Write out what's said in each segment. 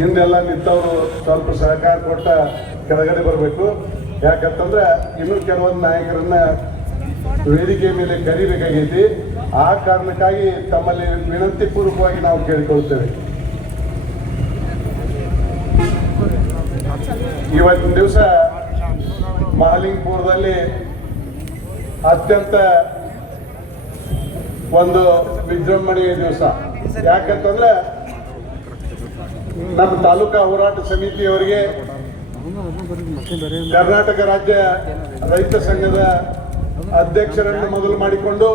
ಹಿಂದೆಲ್ಲ ನಿಂತವರು ಸ್ವಲ್ಪ ಸಹಕಾರ ಕೊಟ್ಟ ಕೆಳಗಡೆ ಬರಬೇಕು. ಯಾಕಂತಂದ್ರೆ ಇನ್ನೂ ಕೆಲವೊಂದು ನಾಯಕರನ್ನ ವೇದಿಕೆ ಮೇಲೆ ಕರಿಬೇಕಾಗೈತಿ. ಆ ಕಾರಣಕ್ಕಾಗಿ ತಮ್ಮಲ್ಲಿ ವಿನಂತಿ ಪೂರ್ವಕವಾಗಿ ನಾವು ಕೇಳಿಕೊಳ್ತೇವೆ. ಇವತ್ತಿನ ದಿವಸ ಮಹಾಲಿಂಗಪುರದಲ್ಲಿ ಅತ್ಯಂತ ಒಂದು ವಿಜೃಂಭಣೆಯ ದಿವಸ. ಯಾಕಂತಂದ್ರೆ ನಮ್ಮ ತಾಲೂಕಾ ಹೋರಾಟ ಸಮಿತಿಯವರಿಗೆ ಕರ್ನಾಟಕ ರಾಜ್ಯ ರೈತ ಸಂಘದ ಅಧ್ಯಕ್ಷರನ್ನು ಮೊದಲು ಮಾಡಿಕೊಂಡು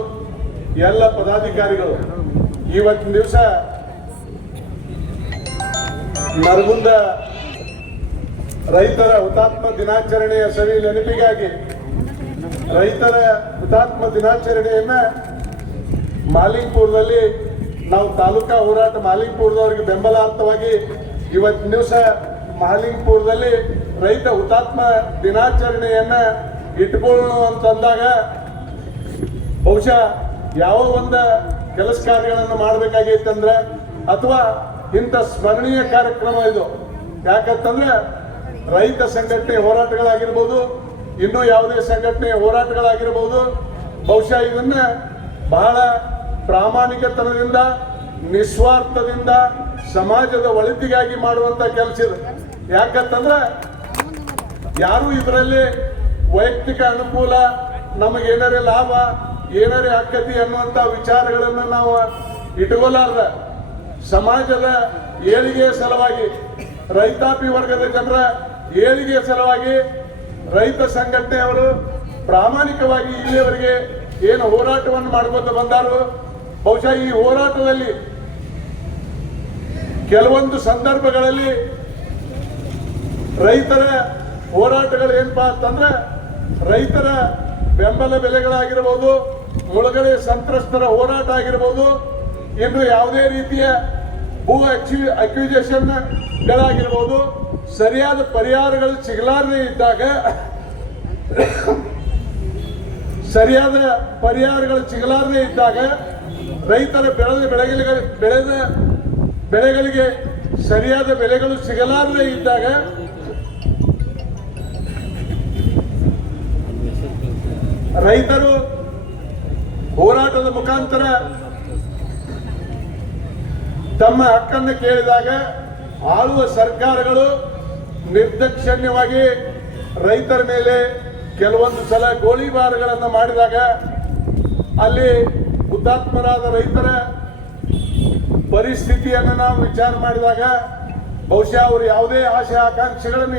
ಎಲ್ಲ ಪದಾಧಿಕಾರಿಗಳು ಇವತ್ತಿನ ದಿವಸ ನರಗುಂದ ರೈತರ ಹುತಾತ್ಮ ದಿನಾಚರಣೆಯ ಸವಿ ನೆನಪಿಗಾಗಿ ರೈತರ ಹುತಾತ್ಮ ದಿನಾಚರಣೆಯನ್ನ ಮಾಲಿಂಗಪುರದಲ್ಲಿ ನಾವು ತಾಲೂಕಾ ಹೋರಾಟ ಮಾಲಿಂಗಪುರದವರಿಗೆ ಬೆಂಬಲಾರ್ಥವಾಗಿ ಇವತ್ತಿನ ದಿವಸ ಮಾಲಿಂಗಪುರದಲ್ಲಿ ರೈತ ಹುತಾತ್ಮ ದಿನಾಚರಣೆಯನ್ನ ಇಟ್ಕೊಳ್ಳೋಣ ಅಂತಂದಾಗ ಬಹುಶಃ ಯಾವ ಒಂದು ಕೆಲಸ ಕಾರ್ಯಗಳನ್ನು ಮಾಡಬೇಕಾಗಿತ್ತಂದ್ರೆ ಅಥವಾ ಇಂಥ ಸ್ಮರಣೀಯ ಕಾರ್ಯಕ್ರಮ ಇದು. ಯಾಕಂತಂದ್ರೆ ರೈತ ಸಂಘಟನೆ ಹೋರಾಟಗಳಾಗಿರ್ಬೋದು, ಇನ್ನೂ ಯಾವುದೇ ಸಂಘಟನೆ ಹೋರಾಟಗಳಾಗಿರ್ಬೋದು, ಬಹುಶಃ ಇದನ್ನ ಬಹಳ ಪ್ರಾಮಾಣಿಕತನದಿಂದ ನಿಸ್ವಾರ್ಥದಿಂದ ಸಮಾಜದ ಒಳಿತಿಗಾಗಿ ಮಾಡುವಂತ ಕೆಲಸ ಇದು. ಯಾಕಂತಂದ್ರೆ ಯಾರು ಇದರಲ್ಲಿ ವೈಯಕ್ತಿಕ ಅನುಕೂಲ, ನಮಗೇನಾರೇ ಲಾಭ, ಏನಾರೇ ಆಕ್ಕತಿ ಅನ್ನುವಂಥ ವಿಚಾರಗಳನ್ನು ನಾವು ಇಟ್ಕೊಳ್ಳಾರ್ದ ಸಮಾಜದ ಏಳಿಗೆಯ ಸಲುವಾಗಿ, ರೈತಾಪಿ ವರ್ಗದ ಜನರ ಏಳಿಗೆಯ ಸಲುವಾಗಿ ರೈತ ಸಂಘಟನೆಯವರು ಪ್ರಾಮಾಣಿಕವಾಗಿ ಇಲ್ಲಿಯವರೆಗೆ ಏನು ಹೋರಾಟವನ್ನು ಮಾಡ್ಕೊತ ಬಂದಾರೋ, ಬಹುಶಃ ಈ ಹೋರಾಟದಲ್ಲಿ ಕೆಲವೊಂದು ಸಂದರ್ಭಗಳಲ್ಲಿ ರೈತರ ಹೋರಾಟಗಳು ಏನಪ್ಪಾ ಅಂತಂದ್ರೆ ರೈತರ ಬೆಂಬಲ ಬೆಲೆಗಳಾಗಿರ್ಬೋದು, ಮುಳುಗಡೆ ಸಂತ್ರಸ್ತರ ಹೋರಾಟ ಆಗಿರ್ಬೋದು, ಇನ್ನು ಯಾವುದೇ ರೀತಿಯ ಭೂ ಅಕ್ವಿಜೇಷನ್ಗಳಾಗಿರ್ಬೋದು, ಸರಿಯಾದ ಪರಿಹಾರಗಳು ಸಿಗಲಾರದೆ ಇದ್ದಾಗ ರೈತರ ಬೆಳೆದ ಬೆಳೆಗಳಿಗೆ ಸರಿಯಾದ ಬೆಲೆಗಳು ಸಿಗಲಾರದೆ ಇದ್ದಾಗ ರೈತರು ಹೋರಾಟದ ಮುಖಾಂತರ ತಮ್ಮ ಹಕ್ಕನ್ನು ಕೇಳಿದಾಗ ಆಳುವ ಸರ್ಕಾರಗಳು ನಿರ್ದಾಕ್ಷಿಣ್ಯವಾಗಿ ರೈತರ ಮೇಲೆ ಕೆಲವೊಂದು ಸಲ ಗೋಳಿಬಾರುಗಳನ್ನು ಮಾಡಿದಾಗ ಅಲ್ಲಿ ಹುತಾತ್ಮರಾದ ರೈತರ ಪರಿಸ್ಥಿತಿಯನ್ನು ನಾವು ವಿಚಾರ ಮಾಡಿದಾಗ ಬಹುಶಃ ಅವರು ಯಾವುದೇ ಆಶೆ ಆಕಾಂಕ್ಷೆಗಳನ್ನು